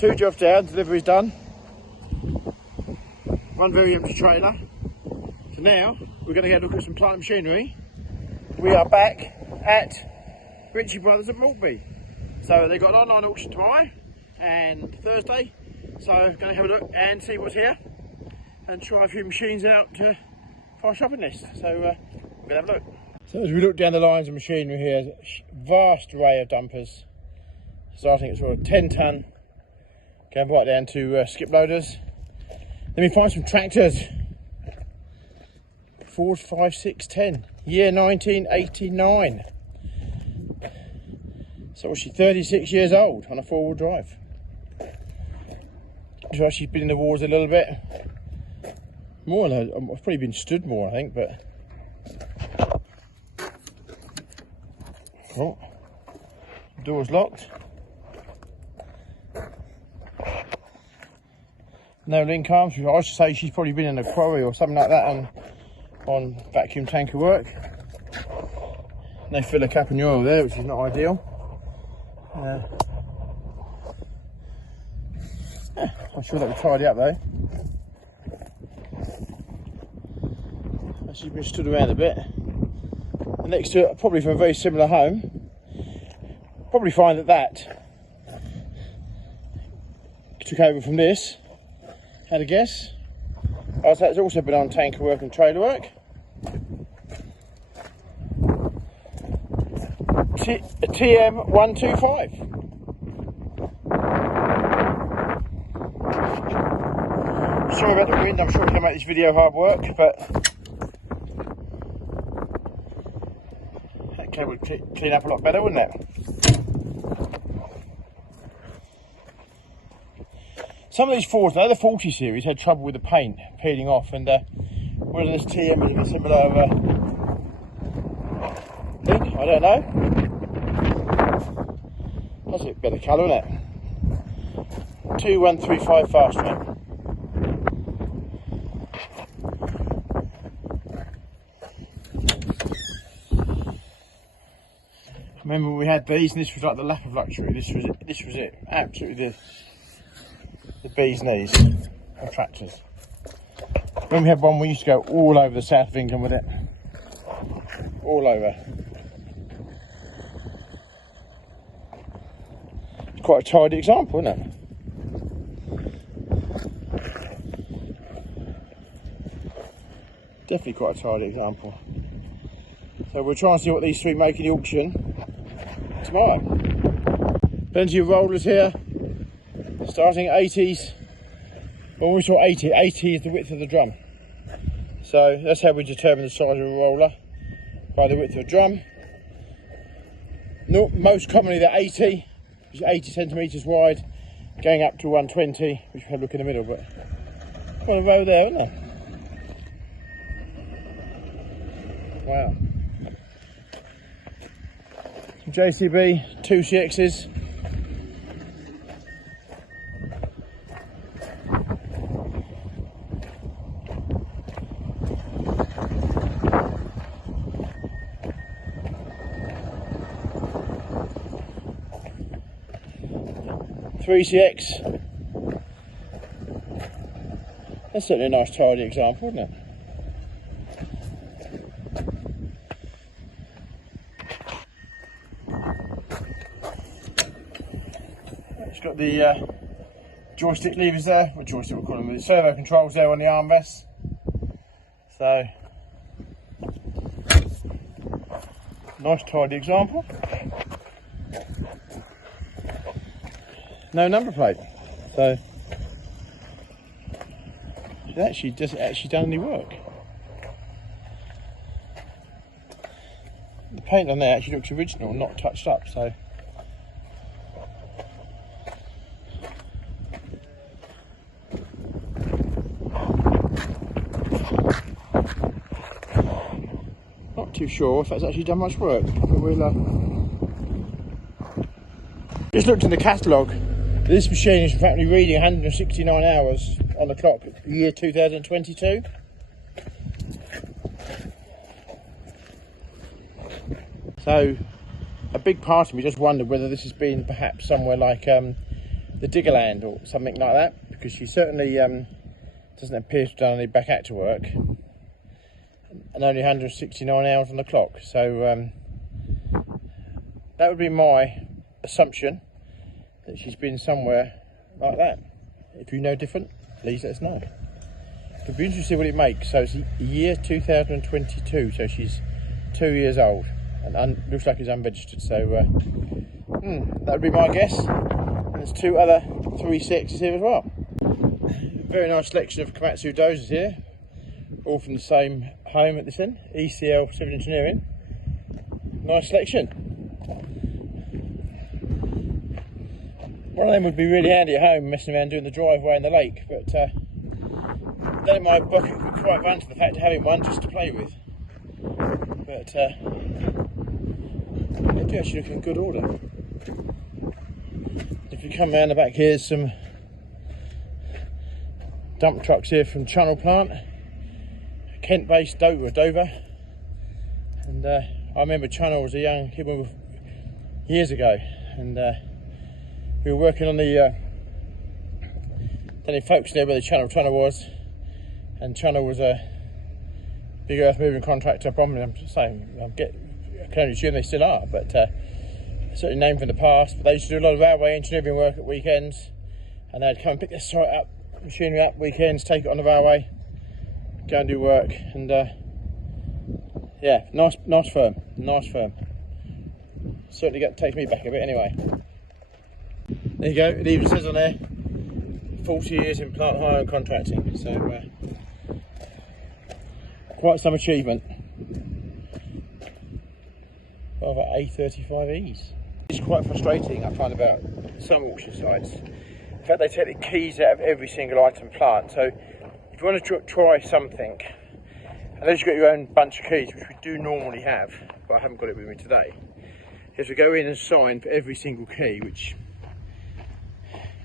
2 jobs down, delivery's done. 1 very empty trailer. So now we're going to go look at some plant and machinery. We are back at Ritchie Brothers at Maltby. So they've got an online auction tomorrow and Thursday. So going to have a look and see what's here and try a few machines out for our shopping list. So we're going to have a look. So as we look down the lines of machinery here, vast array of dumpers. Starting at sort of 10 tonne, going right down to skip loaders. Then we find some tractors. 4, 5, 6, 10. Year 1989. So she's 36 years old on a 4-wheel drive. So she's been in the wars a little bit. More than I've probably been stood more, I think, but. Oh, door's locked. No link arms. I should say she's probably been in a quarry or something like that on vacuum tanker work. No filler cap and oil there, which is not ideal. I'm sure that will tidy up though. She's been stood around a bit. And next to it, probably from a very similar home, probably find that took over from this. Had a guess. Oh, so it's also been on tanker work and trailer work. A TM125. Sorry about the wind, I'm sure it's going to make this video hard work, but that cable would clean up a lot better, wouldn't it? Some of these Fords, now the 40 series, had trouble with the paint peeling off, and whether this TM is a similar thing, I don't know. That's a better colour, isn't it? 2135 fast track. Remember we had these, and this was like the lap of luxury. This was it. Absolutely the bee's knees of tractors. When we had one, we used to go all over the south of England with it. All over. It's quite a tidy example, isn't it? Definitely quite a tidy example. So we'll try and see what these 3 make in the auction tomorrow. Plenty of rollers here. Starting at 80s. Well, we saw 80. 80 is the width of the drum. So that's how we determine the size of a roller, by the width of a drum. No, most commonly they're 80, which is 80 centimetres wide, going up to 120, which we have a look in the middle, but quite a row there, isn't there? Wow. Some JCB 2CXs. CX. That's certainly a nice tidy example, isn't it? It's got the joystick levers there, or joystick we'll call them, the servo controls there on the armrests. So, nice tidy example. No number plate, so does it actually done any work? The paint on there actually looks original, not touched up, so not too sure if that's actually done much work, but we'll just looked in the catalogue. This machine is in fact reading 169 hours on the clock, year 2022. So a big part of me just wondered whether this has been perhaps somewhere like the Diggerland or something like that, because she certainly doesn't appear to have done any back actor work, and only 169 hours on the clock. So that would be my assumption, that she's been somewhere like that. If you know different, please let us know. It'd be interesting to see what it makes. So it's the year 2022, so she's 2 years old, and looks like it's unregistered. So that would be my guess. And there's two other 3.6s here as well. Very nice selection of Komatsu dozers here, all from the same home at this end, ECL Civil Engineering. Nice selection. One of them would be really handy at home, messing around doing the driveway in the lake, but then it might bucket quite run to the fact of having one just to play with. But they do actually look in good order. If you come around the back here, there's some dump trucks here from Channel Plant, Kent-based Dover. And I remember Channel was a young kid years ago, and we were working on the down in Folkestone where the Channel Tunnel was, and Channel was a big earth moving contractor. Probably, I'm just saying, I can only assume they still are, but certainly named from the past. But they used to do a lot of railway engineering work at weekends, and they'd come and pick their site up, machinery up weekends, take it on the railway, go and do work. And yeah, nice firm. Certainly takes me back a bit anyway. There you go, it even says on there 40 years in plant hire and contracting, so quite some achievement. Over A35Es. It's quite frustrating, I find, about some auction sites. In fact, they take the keys out of every single item plant, so if you want to try something, unless you've got your own bunch of keys, which we do normally have, but I haven't got it with me today, you have to go in and sign for every single key, which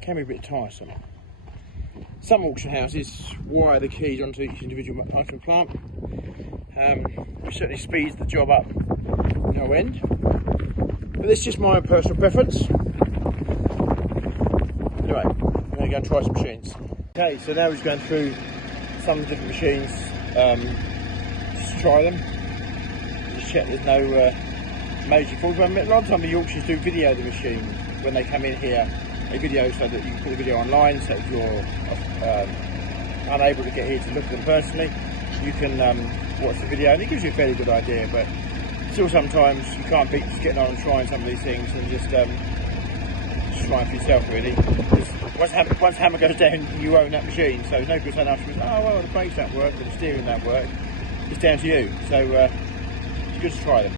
can be a bit tiresome. Some auction houses wire the keys onto each individual item plant, which certainly speeds the job up no end. But this is just my own personal preference. Anyway, we're going to go and try some machines. Okay, so now we're just going through some of the different machines, just to try them. Just check there's no major faults. A lot of time the auctions do video the machine when they come in here. A video so that you can put the video online, so if you're unable to get here to look at them personally, you can watch the video, and it gives you a fairly good idea. But still, sometimes you can't beat just getting on and trying some of these things and just trying for yourself, really. Once hammer goes down, you own that machine, so there's no good saying afterwards, oh well, the brakes don't work or the steering don't work. It's down to you, so it's good to try them.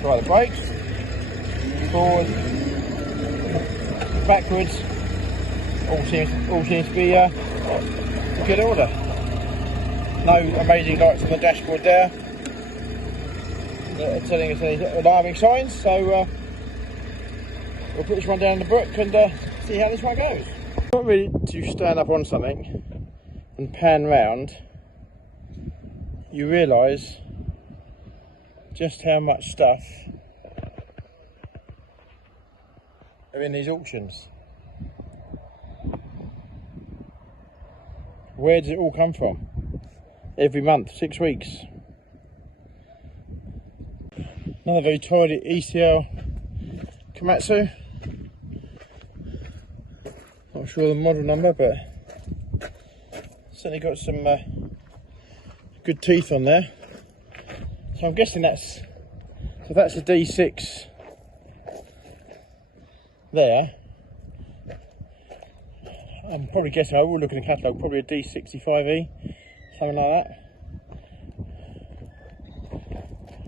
Try the brakes, forward, backwards, all seems to be in good order. No amazing lights on the dashboard there that are telling us any alarming signs, so we'll put this one down in the brook and see how this one goes. Not really to stand up on something and pan round, you realise just how much stuff are in these auctions. Where does it all come from? Every month, 6 weeks. Another very tidy ECL Komatsu. Not sure the model number, but certainly got some good teeth on there. So I'm guessing that's a D6 there. I'm probably guessing, I will look in the catalogue, probably a D65E, something like that.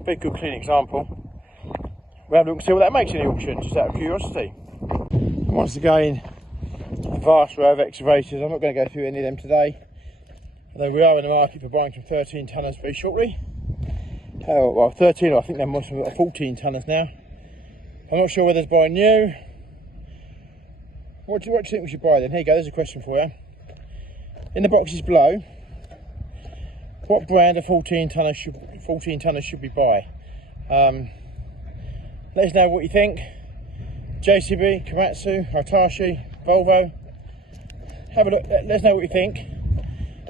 Very good clean example. We'll have a look and see what that makes in the auction, just out of curiosity. Once again, a vast row of excavators. I'm not going to go through any of them today, although we are in the market for buying some 13 tonners very shortly. Oh, well, 13, I think they're more 14 tonners now. I'm not sure whether to buy new. What do you think we should buy then? Here you go, there's a question for you. In the boxes below, what brand of 14 tonner should we buy? Let us know what you think. JCB, Komatsu, Hitachi, Volvo. Have a look, let us know what you think.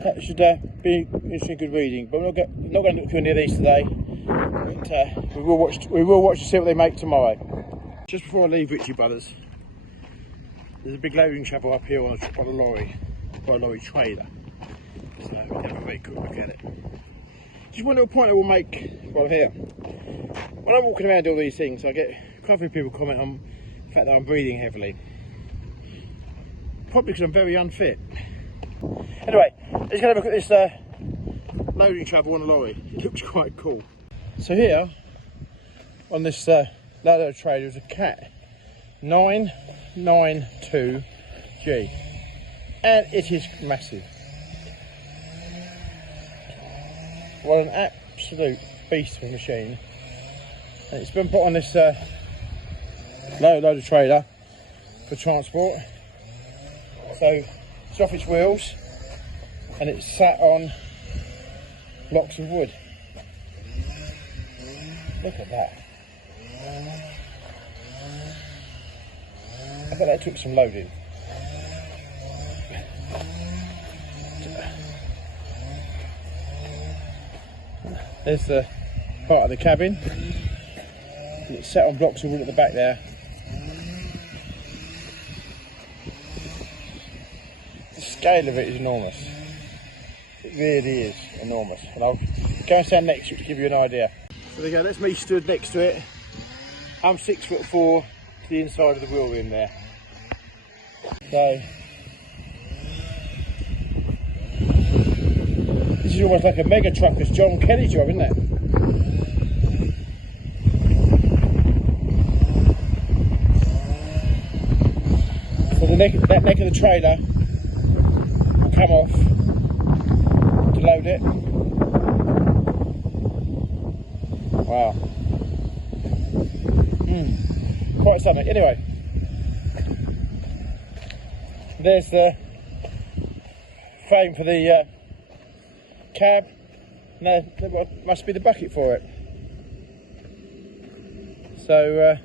That should be good reading, but we're not going to look through any of these today. But we will watch to see what they make tomorrow. Just before I leave Ritchie Brothers, there's a big loading shovel up here on a lorry, by a lorry trailer. So we can have a very quick look at it. Just one little point I will make while I'm here. When I'm walking around all these things, I get quite a few people comment on the fact that I'm breathing heavily. Probably because I'm very unfit. Anyway, let's go have a look at this loading shovel on a lorry. It looks quite cool. So here, on this ladder trailer, there's a Cat 992G, and it is massive. What an absolute beast of a machine. And it's been put on this loader trailer for transport. So it's off its wheels and it's sat on blocks of wood. Look at that. I bet that took some loading. There's the part of the cabin. It's set on blocks of wood at the back there. The scale of it is enormous. It really is enormous. And I'll go and stand next to it to give you an idea. So there you go, that's me stood next to it. I'm 6'4" to the inside of the wheel rim there. So this is almost like a mega trucker's John Kelly job, isn't it? So that neck of the trailer will come off to load it. Wow. Quite something. Anyway, there's the frame for the cab. Now that must be the bucket for it. So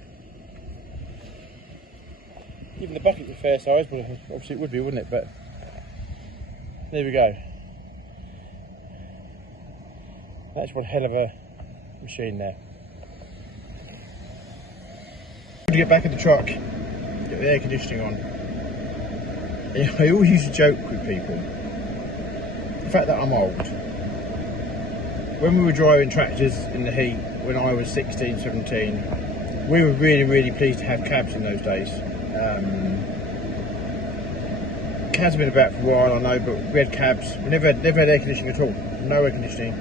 even the bucket was fair size, but obviously it would be, wouldn't it? But there we go. That's one hell of a machine there. To get back in the truck, get the air conditioning on. I always used to joke with people the fact that I'm old. When we were driving tractors in the heat when I was 16, 17, we were really pleased to have cabs in those days. Cabs have been about for a while, I know, but we had cabs. We never had air conditioning at all. No air conditioning.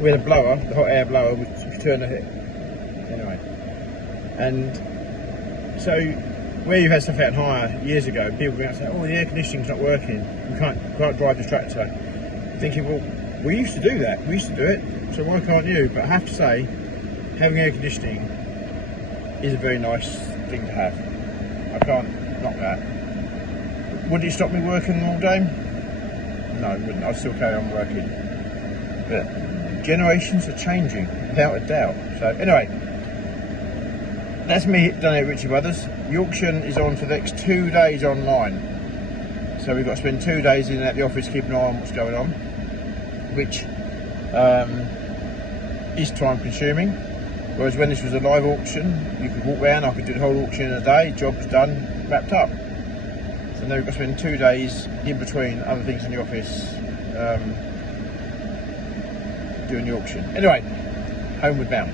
We had a blower, the hot air blower, which turned the heat. Anyway, and so where you had stuff out higher years ago, people would say, "Oh, the air conditioning's not working. You can't drive this tractor." Thinking, well, we used to do that. We used to do it. So why can't you? But I have to say, having air conditioning is a very nice thing to have. I can't knock that. Would it stop me working all day? No, it wouldn't. I'd still carry on working. But generations are changing, without a doubt. So anyway, that's me done at Ritchie Brothers. The auction is on for the next 2 days online. So we've got to spend 2 days in at the office keeping an eye on what's going on, which is time consuming. Whereas when this was a live auction, you could walk around, I could do the whole auction in a day, job's done, wrapped up. So now we've got to spend 2 days in between other things in the office doing the auction. Anyway, homeward bound.